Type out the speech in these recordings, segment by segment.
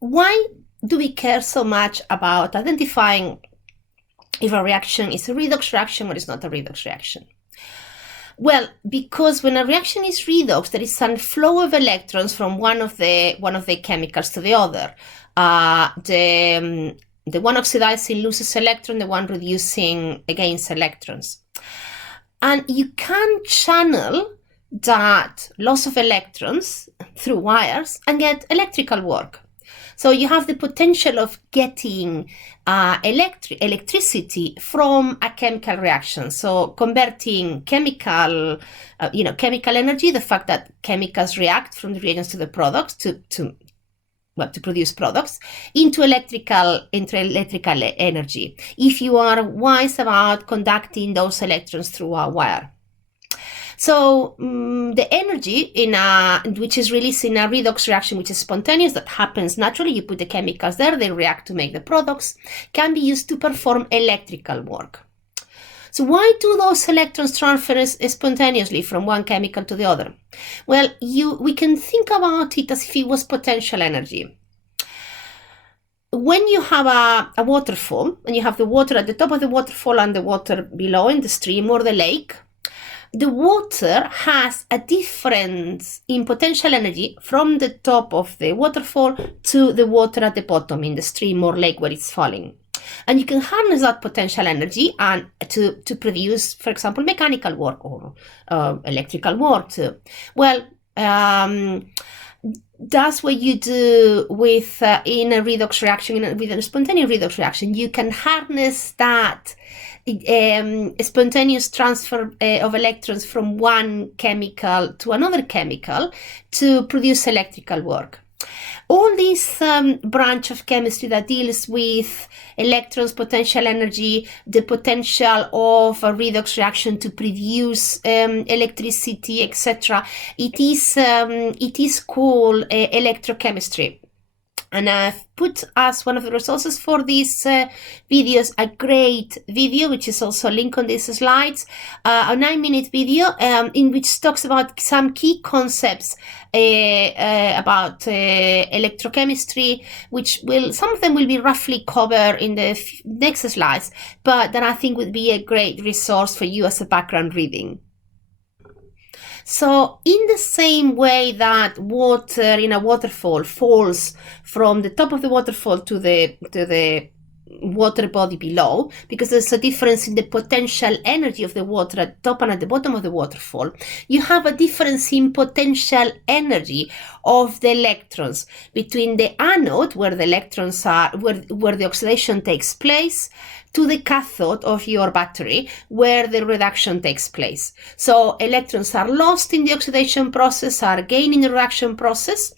why do we care so much about identifying if a reaction is a redox reaction or is not a redox reaction? Well, because when a reaction is redox, there is a flow of electrons from one of the chemicals to the other. The one oxidizing loses electron, the one reducing gains electrons. And you can channel that loss of electrons through wires and get electrical work. So you have the potential of getting electricity from a chemical reaction. So converting chemical energy, the fact that chemicals react from the reagents to the products to produce products, into electrical energy, if you are wise about conducting those electrons through a wire. So the energy which is released in a redox reaction, which is spontaneous, that happens naturally, you put the chemicals there, they react to make the products, can be used to perform electrical work. So why do those electrons transfer spontaneously from one chemical to the other? Well, we can think about it as if it was potential energy. When you have a waterfall, and you have the water at the top of the waterfall and the water below in the stream or the lake, the water has a difference in potential energy from the top of the waterfall to the water at the bottom in the stream or lake where it's falling. And you can harness that potential energy and to produce, for example, mechanical work or electrical work too. Well, that's what you do with in a redox reaction, with a spontaneous redox reaction. You can harness that spontaneous transfer of electrons from one chemical to another chemical to produce electrical work. All this branch of chemistry that deals with electrons, potential energy, the potential of a redox reaction to produce electricity, etc., it is called electrochemistry. And I've put as one of the resources for these videos a great video, which is also linked on these slides, a 9-minute video in which talks about some key concepts about electrochemistry, which some of them will be roughly covered in the next slides, but that I think would be a great resource for you as a background reading. So in the same way that water in a waterfall falls from the top of the waterfall to the water body below, because there's a difference in the potential energy of the water at the top and at the bottom of the waterfall, you have a difference in potential energy of the electrons between the anode, where the electrons are, where the oxidation takes place, to the cathode of your battery, where the reduction takes place. So electrons are lost in the oxidation process, are gained in the reduction process.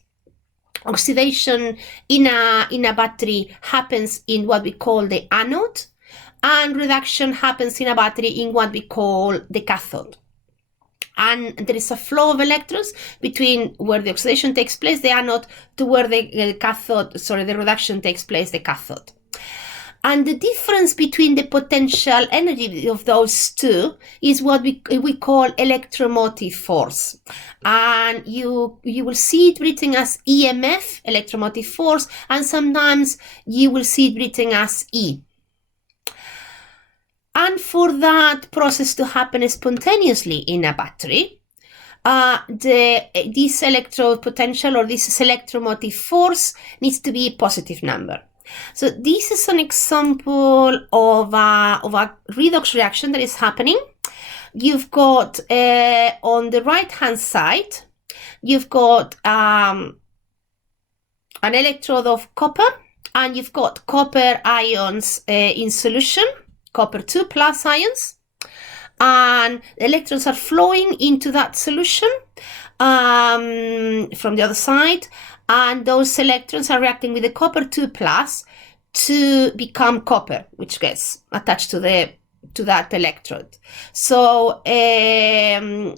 Oxidation in a battery happens in what we call the anode, and reduction happens in a battery in what we call the cathode. And there is a flow of electrons between where the oxidation takes place, the anode, to where the reduction takes place, the cathode. And the difference between the potential energy of those two is what we call electromotive force. And you will see it written as EMF, electromotive force, and sometimes you will see it written as E. And for that process to happen spontaneously in a battery, this electrode potential or this electromotive force needs to be a positive number. So this is an example of a redox reaction that is happening. You've got on the right hand side, you've got an electrode of copper, and you've got copper ions in solution, copper 2 plus ions, and the electrons are flowing into that solution from the other side, and those electrons are reacting with the copper 2 plus to become copper, which gets attached to that electrode. So there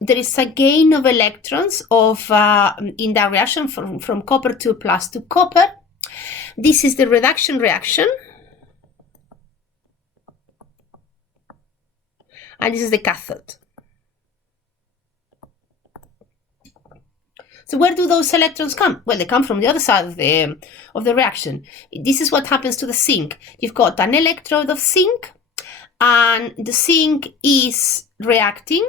is a gain of electrons in that reaction from copper 2 plus to copper. This is the reduction reaction, and this is the cathode. So where do those electrons come? Well, they come from the other side of the reaction. This is what happens to the zinc. You've got an electrode of zinc, and the zinc is reacting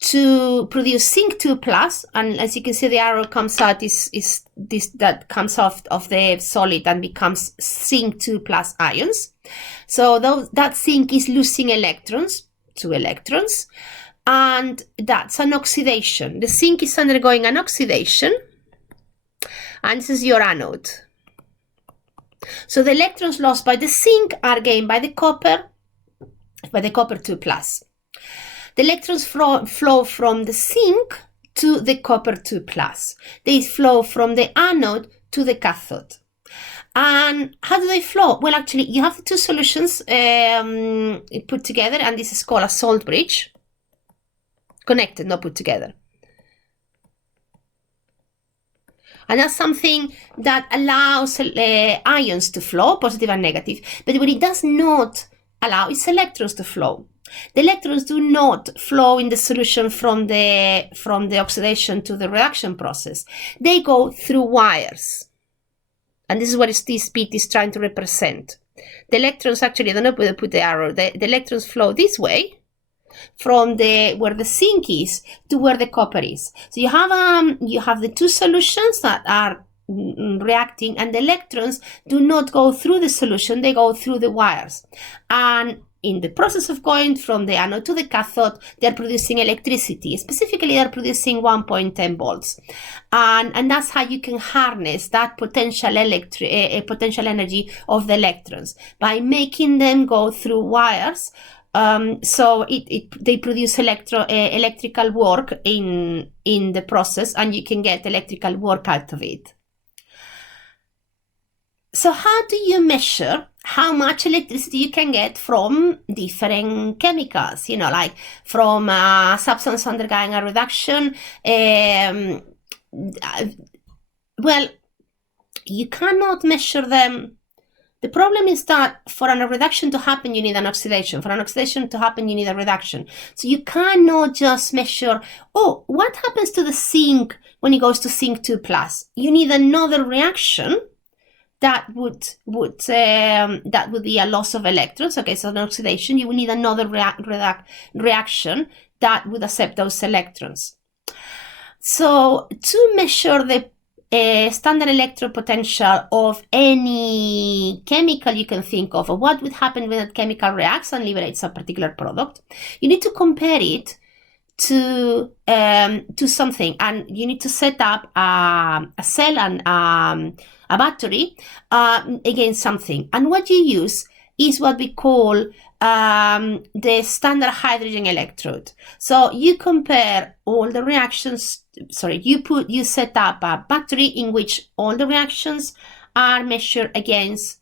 to produce zinc 2 plus, and as you can see, the arrow comes out is this that comes off of the solid and becomes zinc 2 plus ions. So that zinc is losing electrons, 2 electrons, and that's an oxidation. The zinc is undergoing an oxidation, and this is your anode. So the electrons lost by the zinc are gained by the copper 2 plus. The electrons flow from the zinc to the copper 2 plus. They flow from the anode to the cathode. And how do they flow? Well, actually, you have the two solutions put together, and this is called a salt bridge. Connected, not put together. And that's something that allows ions to flow, positive and negative. But what it does not allow is electrons to flow. The electrons do not flow in the solution from the oxidation to the reaction process. They go through wires. And this is what this bit is trying to represent. The electrons, actually, I don't know where to put the arrow. The electrons flow this way from where the zinc is to where the copper is. So you have the two solutions that are reacting, and the electrons do not go through the solution, they go through the wires. And in the process of going from the anode to the cathode, they are producing electricity. Specifically, they are producing 1.10 volts. And that's how you can harness that potential energy of the electrons, by making them go through wires. So they produce electrical work in the process, and you can get electrical work out of it. So how do you measure how much electricity you can get from different chemicals? Like from a substance undergoing a reduction. Well, you cannot measure them. The problem is that for a reduction to happen, you need an oxidation. For an oxidation to happen, you need a reduction. So you cannot just measure, what happens to the zinc when it goes to zinc 2 plus? You need another reaction that would be a loss of electrons. Okay, so an oxidation, you will need another reaction that would accept those electrons. So to measure the standard electrode potential of any chemical you can think of, or what would happen when that chemical reacts and liberates a particular product, you need to compare it to something, and you need to set up a cell and a battery against something. And what you use is what we call the standard hydrogen electrode. So you compare all the reactions, you set up a battery in which all the reactions are measured against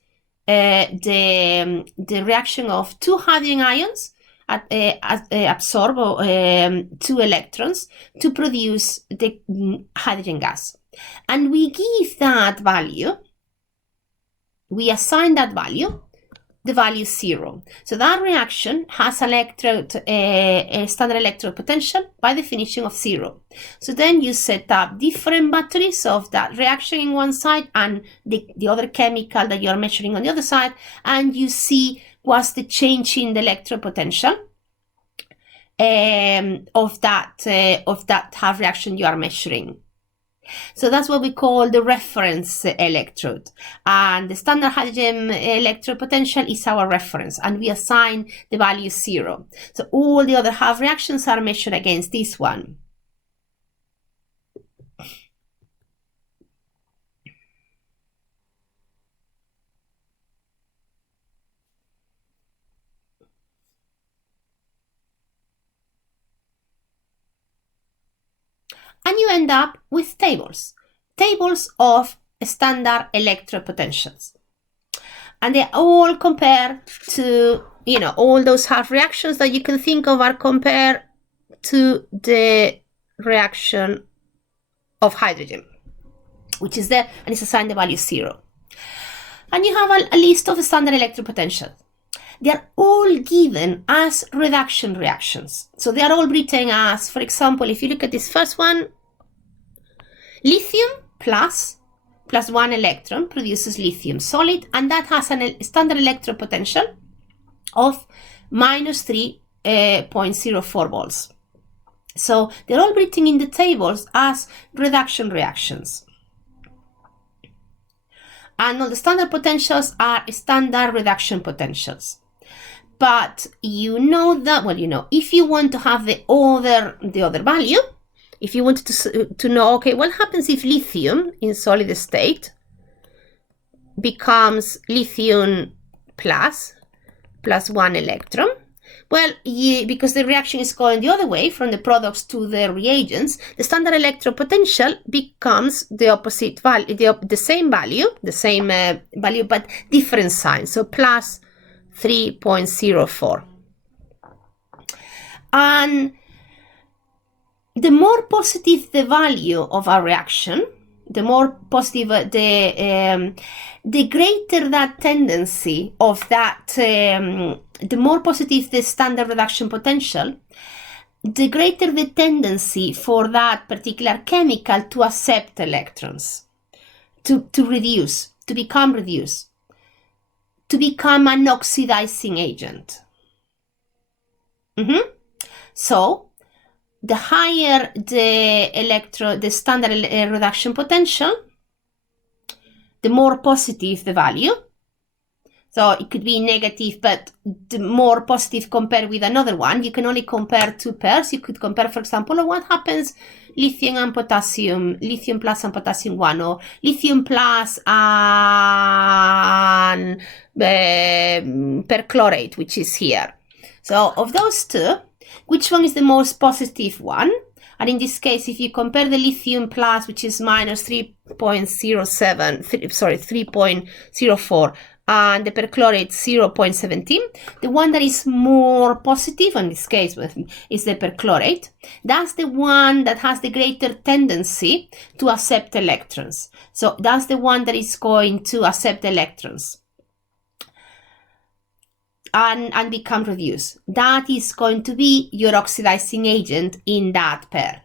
the reaction of 2 hydrogen ions absorb 2 electrons to produce the hydrogen gas. And we give that value, we assign that value, the value 0. So that reaction has a standard electrode potential by definition of 0. So then you set up different batteries of that reaction in one side and the other chemical that you're measuring on the other side, and you see what's the change in the electrode potential of that half reaction you are measuring. So that's what we call the reference electrode, and the standard hydrogen electrode potential is our reference, and we assign the value 0. So all the other half reactions are measured against this one. And you end up with tables of standard electrode potentials. And they all compare to, all those half reactions that you can think of are compared to the reaction of hydrogen, which is there, and it's assigned the value 0. And you have a list of the standard electrode potentials. They are all given as reduction reactions. So they are all written as, for example, if you look at this first one, Lithium plus 1 electron produces lithium solid, and that has a standard electrode potential of minus 3.04 volts. So they're all written in the tables as reduction reactions. And all the standard potentials are standard reduction potentials. But you know that, well, you know, if you want to have the other value, if you wanted to know, okay, what happens if lithium in solid state becomes lithium plus 1 electron? Well, because the reaction is going the other way from the products to the reagents, the standard electrode potential becomes the opposite value, the same value, but different sign. So plus 3.04. And the more positive the value of a reaction, the more positive the greater that tendency of that, the more positive the standard reduction potential, the greater the tendency for that particular chemical to accept electrons, to reduce, to become reduced, to become an oxidizing agent. So the higher the standard reduction potential, the more positive the value. So it could be negative, but the more positive compared with another one. You can only compare two pairs. You could compare, for example, what happens lithium and potassium, lithium plus and potassium 1, or lithium plus and perchlorate, which is here. So of those two, which one is the most positive one? And in this case, if you compare the lithium plus, which is minus 3.04, and the perchlorate 0.17, the one that is more positive in this case is the perchlorate. That's the one that has the greater tendency to accept electrons. So that's the one that is going to accept electrons and become reduced. That is going to be your oxidizing agent in that pair.